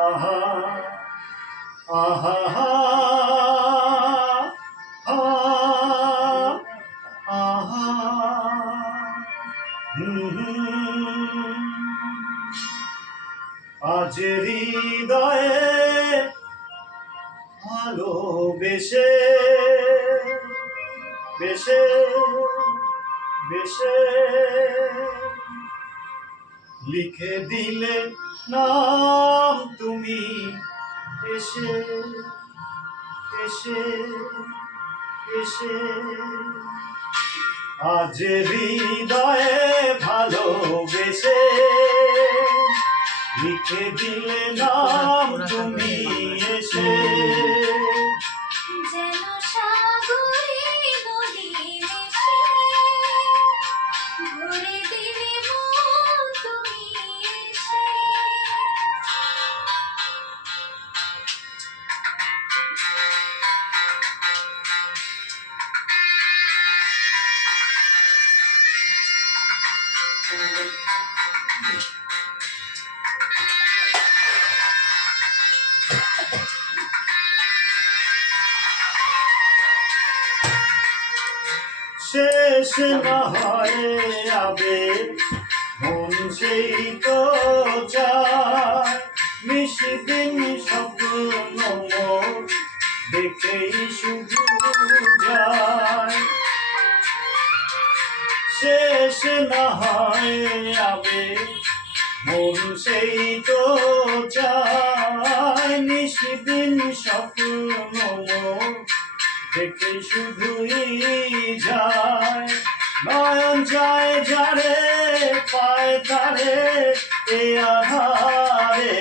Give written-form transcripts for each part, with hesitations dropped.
আহা আহা আহা আজ হৃদয়ে ভালোবেসে বেসে বেসে লিখে দিলে নাম তুমি এসে এসে এসে আজ হৃদয়ে ভালোবেসে লিখে দিলে নাম তুমি এসে যেন সাগরে নদী মিশে ভরে দিলে মন তুমি এসে শেষ না হয় আবেগ মন সেই তো চায় নিশিদিন স্বপ্ন দেখেই শুধু যায় শেষ না হয় আবেগ মন সেই তো চায় নিশিদিন স্বপ্ন দেখে শুধুই যায় নয়ন যায় যারে পায় তারে এ আধারে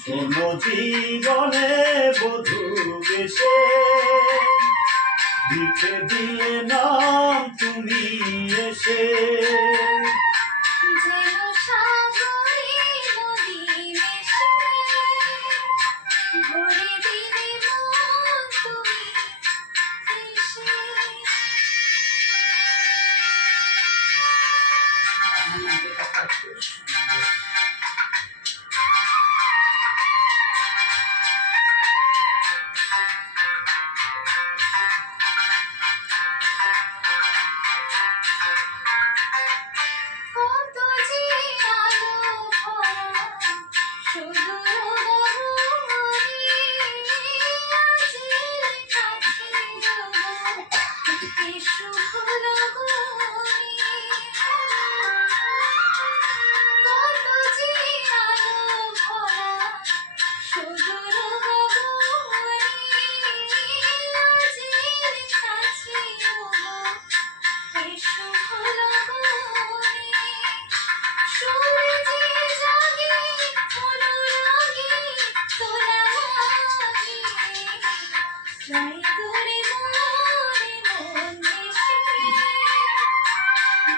শোনো জীবনে বধূ বেশে লিখে দিয়ে নাম তুমি এসে যেন সাগরে নদী মিশে ভরে দিলে মন তুমি এসে কত যে আলো ভরা শুধু রোদে আজ কাছে এই শুভ লগনে কত যে আলো ভরা শুধু রোদে আজ কাছে এই শুভ লগনে সূর্যে জাগে অনুরাগে তোরা লাগে তাই করে মনে মন মিশে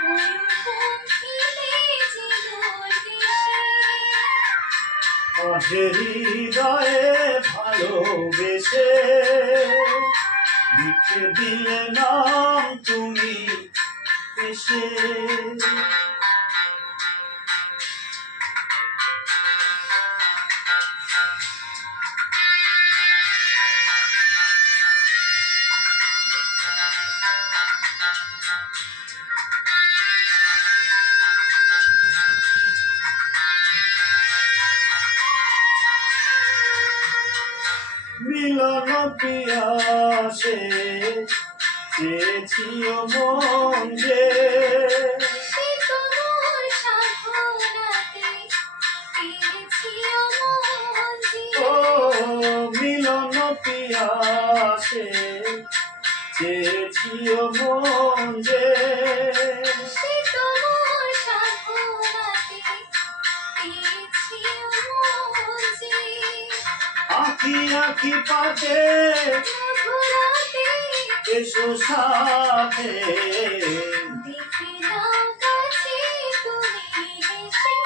ময়ূরপঙ্খীতে জীবন দিশে আজ হৃদয়ে ভালোবেসে লিখে দিলে নাম তুমি এসে মিলন পিয়াসে চেয়েছি মন যে সে তোমার সাধনাতে পেয়েছি মন যে ও মিলন পিয়াসে চেয়েছি মন যে সে তোমার সাধনাতে পেয়েছি মন যে আঁখি আঁখি পাতে ঘোরাতে এসো সাথে দেখে নাও কাছে তুমি এসে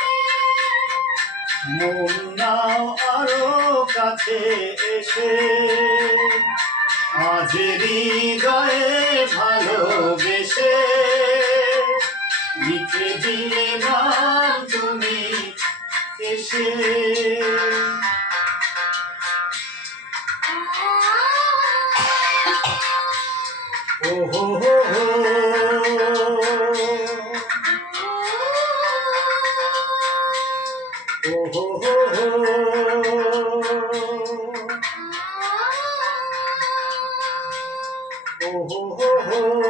মন নাও আরো কাছে এসে আজ হৃদয়ে ভালোবেসে লিখে দিয়ে নাম তুমি এসে ও হো হো হো ও হো হো হো ও হো হো হো